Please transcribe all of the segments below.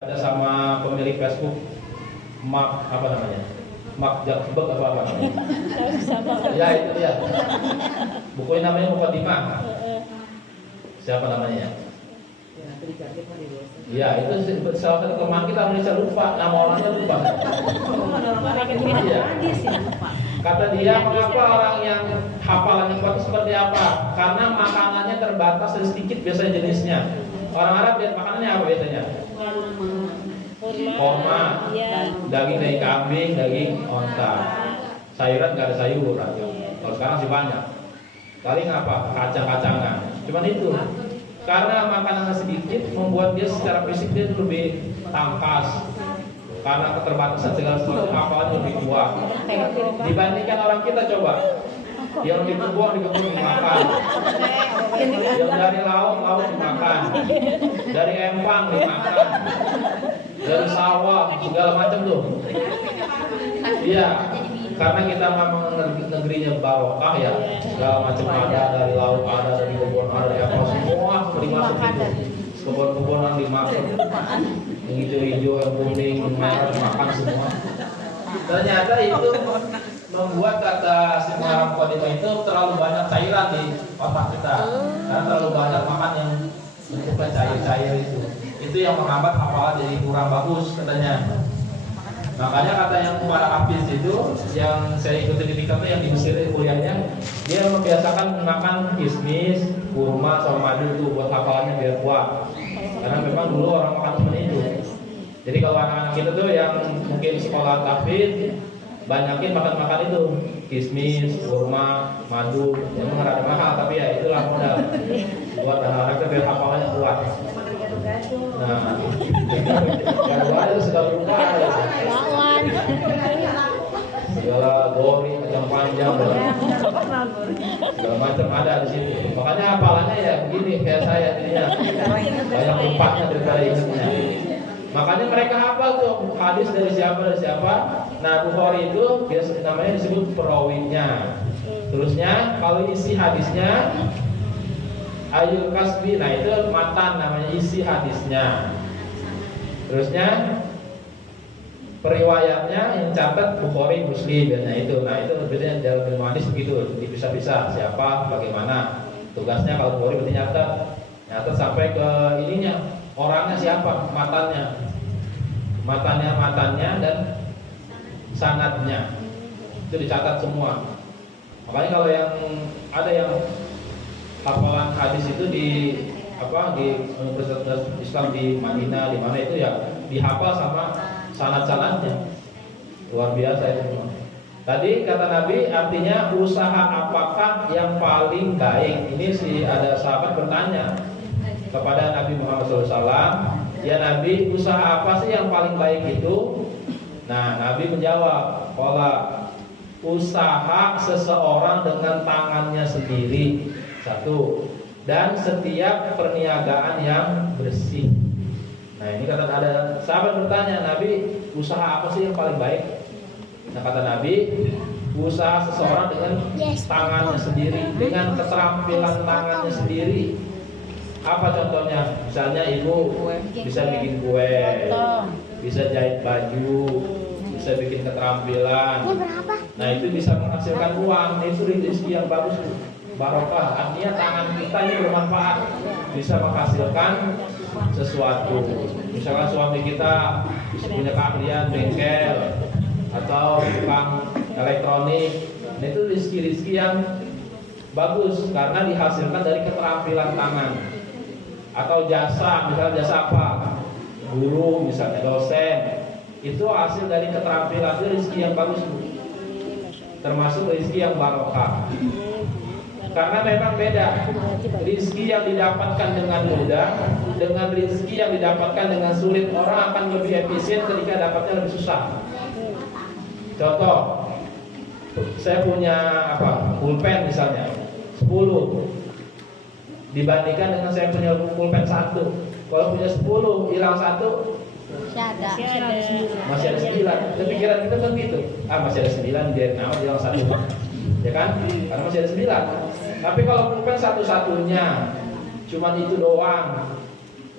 Ada sama pemilik Facebook, Mark apa namanya? Mark Zuckerberg apa namanya? Ya itu dia. Bukunya namanya Mukadimah. Siapa namanya? Ya itu salah satu kelemahan kita, Indonesia lupa, nama orangnya lupa. Iya. Kata dia, mengapa orang yang hafalannya kuat itu seperti apa? Karena makanannya terbatas dan sedikit biasanya jenisnya. Orang Arab lihat makanannya apa biasanya? Korma, daging kambing, daging onta. Sayuran nggak ada sayuran. Kalau sekarang sih banyak. Paling apa? Kacang-kacangan. Cuman itu. Karena makanannya sedikit membuat dia secara fisik dia lebih tangkas. Karena keterbatasan segala sesuatu, hafalannya lebih kuat. Dibandingkan orang kita coba. Yang di kebun dimakan, yang dari laut dimakan, dari empang dimakan, dari sawah segala macam tuh. Iya, karena kita memang negerinya barokah ya, segala macam ada, dari laut ada, dari kebun ada, dari apa semua dimasuk itu. Kebun-kebunan dimasuk, yang hijau-hijau, yang kuning, yang merah dimakan semua. Ternyata itu membuat kata si Muharram Qadimah itu terlalu banyak cairan di otak kita, karena terlalu banyak makan yang bentuknya cair-cair itu yang menghambat hafalan jadi kurang bagus katanya. Makanya kata yang para hafiz itu yang saya ikuti di Tikam yang di Mesir kuliahnya, dia membiasakan makan kismis, kurma, sama madu itu buat hafalannya biar kuat. Karena memang dulu orang makan seperti itu. Jadi kalau anak-anak kita tuh yang mungkin sekolah tahfidz, banyakin makan itu kismis, kurma, madu. Memang rada mahal tapi ya itulah modal buat anak-anak kita biar hafalannya kuat. Nah, gado-gado itu sudah berubah. Segala gori, kacang panjang, segala macam ada di situ. Makanya hafalannya ya begini kayak saya jadinya banyak tempatnya daripada ingatnya. Makanya mereka hafal tuh hadis dari siapa. Nah, Bukhari itu biasa namanya disebut perawinya. Terusnya kalau isi hadisnya Ayul Kasbi, nah itu matan namanya isi hadisnya. Terusnya periwayatnya yang catat Bukhari, Muslim, nah itu bedanya dalam ilmu hadis begitu, dipisah-pisah siapa, bagaimana tugasnya. Kalau Bukhari berarti nyatat sampai ke ininya, orangnya siapa, matannya dan sanadnya itu dicatat semua. Makanya kalau yang ada yang hafalan hadis itu di Universitas Islam di Madinah, di mana itu ya dihafal sama sanad-sanadnya. Luar biasa itu semua. Tadi kata Nabi artinya usaha apakah yang paling baik. Ini ada sahabat bertanya kepada Nabi Muhammad SAW, ya Nabi, usaha apa sih yang paling baik itu? Nah, Nabi menjawab, usaha seseorang dengan tangannya sendiri, satu, dan setiap perniagaan yang bersih. Nah, ini kata ada sahabat bertanya, Nabi, usaha apa sih yang paling baik? Nah, kata Nabi, usaha seseorang dengan tangannya sendiri, dengan keterampilan tangannya sendiri. Apa contohnya? Misalnya ibu bisa bikin kue, bisa jahit baju, bisa bikin keterampilan. Nah, itu bisa menghasilkan uang. Itu rezeki yang bagus, barokah. Artinya tangan kita ini bermanfaat, bisa menghasilkan sesuatu. Misalkan suami kita bisa punya keahlian bengkel atau tukang elektronik. Nah, itu rezeki yang bagus karena dihasilkan dari keterampilan tangan. Atau jasa, misalnya jasa apa? Guru, misalnya dosen. Itu hasil dari keterampilan, itu rezeki yang bagus, termasuk rezeki yang barokah. Karena memang beda rezeki yang didapatkan dengan mudah dengan rezeki yang didapatkan dengan sulit. Orang akan lebih efisien ketika dapatnya lebih susah. Contoh, saya punya pulpen misalnya 10 dibandingkan dengan saya punya pulpen 1. Kalau punya 10 hilang 1 masih ada 9. Kepikiran kita kan gitu. Masih ada 9 dia hilang 1. Ya kan? Karena masih ada 9. Tapi kalau pulpen satu-satunya cuman itu doang,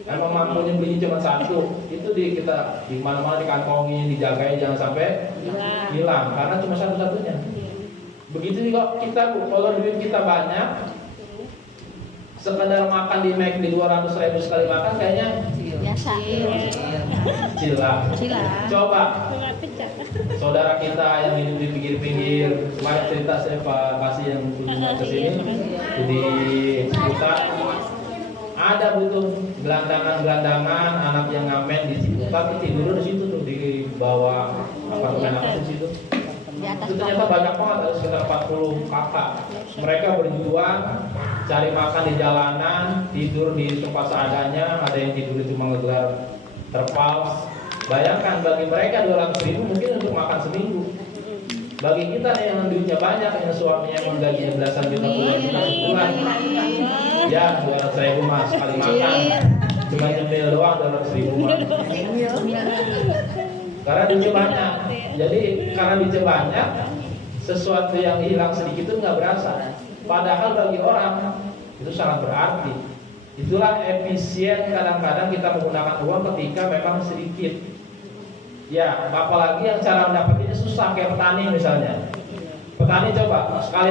Emang mampunya belinya cuma satu, itu kita di mana-mana dikantongin, dijagain jangan sampai hilang karena cuma satu-satunya. Begitu juga kita Bu, kalau duit kita banyak, sekedar makan di McD 200.000 sekali makan kayaknya biasa. Cila. Coba saudara kita yang hidup di pinggir-pinggir, kemarin cerita saya Pak Kasih yang kunjungan ke sini di Ciputat, ada butuh gelandangan anak yang ngamen di Ciputat, tidur di situ tuh di bawah apartemen apa di situ. Itu ternyata banyak banget, ada sekitar 40 kakak. Mereka berjuang cari makan di jalanan, tidur di tempat seadanya, ada yang tidur itu menggelar terpal. Bayangkan bagi mereka 200.000 mungkin untuk makan seminggu. Bagi kita yang duitnya banyak, yang suaminya menggajinya belasan juta sebulan, ya 200.000 mas sekali makan. Cuma nyemil doang 200.000 mas. Karena duitnya banyak. Jadi karena duitnya banyak, sesuatu yang hilang sedikit itu nggak berasa. Padahal bagi orang itu sangat berarti. Itulah efisien kadang-kadang kita menggunakan uang ketika memang sedikit. Ya, apalagi yang cara mendapatkannya susah kayak petani misalnya. Petani coba sekali